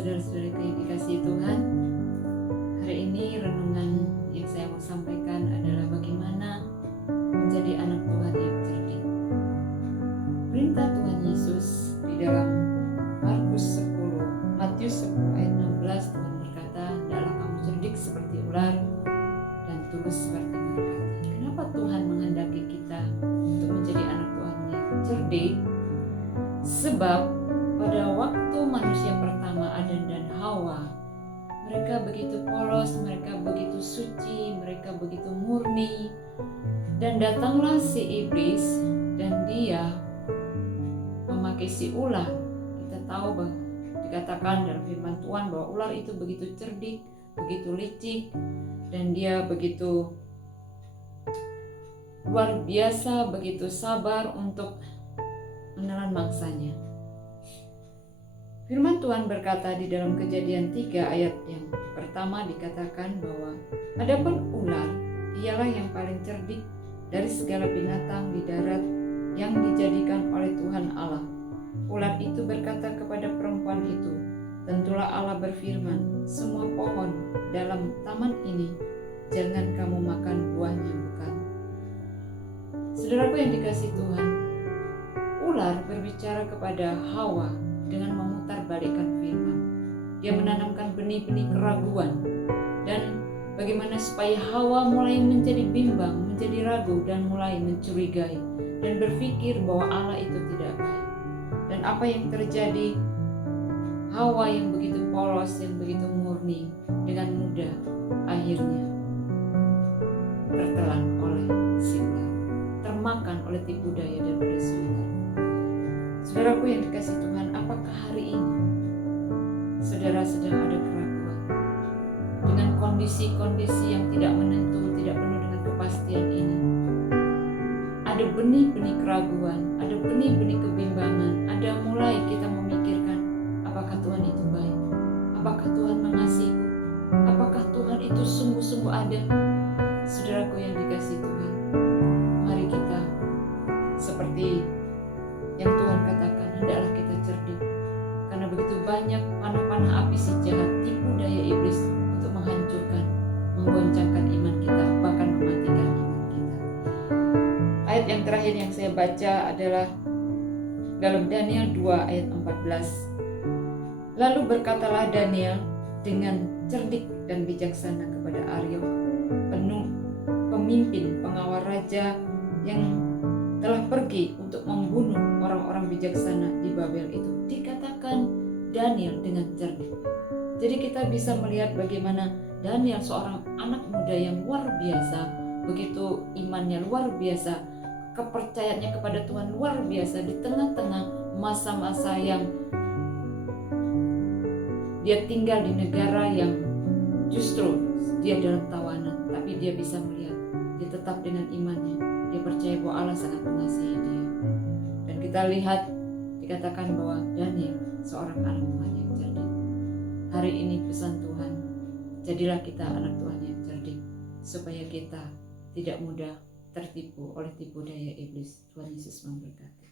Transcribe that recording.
Saudara-saudara yang dikasihi Tuhan, hari ini renungan yang saya mau sampaikan adalah bagaimana menjadi anak Tuhan yang cerdik. Perintah Tuhan Yesus di dalam Matius 10 ayat 16, Tuhan berkata, "Hendaklah kamu cerdik seperti ular dan tulus seperti merpati." Kenapa Tuhan menghendaki kita untuk menjadi anak Tuhan yang cerdik? Sebab pada waktu manusia pertama Adam dan Hawa, mereka begitu polos, mereka begitu suci, mereka begitu murni, dan datanglah si iblis dan dia memakai si ular. Kita tahu bahwa dikatakan dalam firman Tuhan bahwa ular itu begitu cerdik, begitu licik, dan dia begitu luar biasa, begitu sabar untuk menelan mangsanya. Firman Tuhan berkata di dalam Kejadian 3 ayat yang pertama dikatakan bahwa adapun ular ialah yang paling cerdik dari segala binatang di darat yang dijadikan oleh Tuhan Allah. Ular itu berkata kepada perempuan itu, "Tentulah Allah berfirman, semua pohon dalam taman ini jangan kamu makan buahnya, bukan?" Saudaraku yang dikasihi Tuhan, ular berbicara kepada Hawa dengan memutarbalikkan firman. Dia menanamkan benih-benih keraguan, dan bagaimana supaya Hawa mulai menjadi bimbang, menjadi ragu, dan mulai mencurigai dan berpikir bahwa Allah itu tidak baik. Dan apa yang terjadi? Hawa yang begitu polos, yang begitu murni, dengan mudah akhirnya tertelan oleh si ular, termakan oleh tipu daya daripada si ular. Saudaraku yang dikasihi Tuhan, apakah hari ini saudara sedang ada keraguan dengan kondisi-kondisi yang tidak menentu, tidak penuh dengan kepastian ini? Ada benih-benih keraguan, ada benih-benih kebimbangan, ada mulai kita memikirkan, apakah Tuhan itu baik? Apakah Tuhan mengasihiku? Apakah Tuhan itu sungguh-sungguh ada? Saudaraku yang dikasihi Tuhan, mari kita seperti yang Tuhan katakan, hendaklah kita cerdik, karena begitu banyak panah-panah api si jahat, tipu daya iblis untuk menghancurkan, menggoncangkan iman kita, bahkan mematikan iman kita. Ayat yang terakhir yang saya baca adalah dalam Daniel 2 ayat 14. Lalu berkatalah Daniel dengan cerdik dan bijaksana kepada Aryok, pemimpin pengawal raja yang telah pergi untuk membunuh orang-orang bijaksana di Babel itu. Dikatakan Daniel dengan cerdik. Jadi kita bisa melihat bagaimana Daniel seorang anak muda yang luar biasa, begitu imannya luar biasa, kepercayaannya kepada Tuhan luar biasa di tengah-tengah masa-masa yang dia tinggal di negara yang justru dia dalam tawanan, tapi dia bisa melihat, dia tetap dengan imannya. Dia percaya bahwa Allah sangat mengasihi dia. Dan kita lihat dikatakan bahwa Daniel seorang anak Tuhan yang cerdik. Hari ini pesan Tuhan, jadilah kita anak Tuhan yang cerdik, supaya kita tidak mudah tertipu oleh tipu daya iblis. Tuhan Yesus memberkati.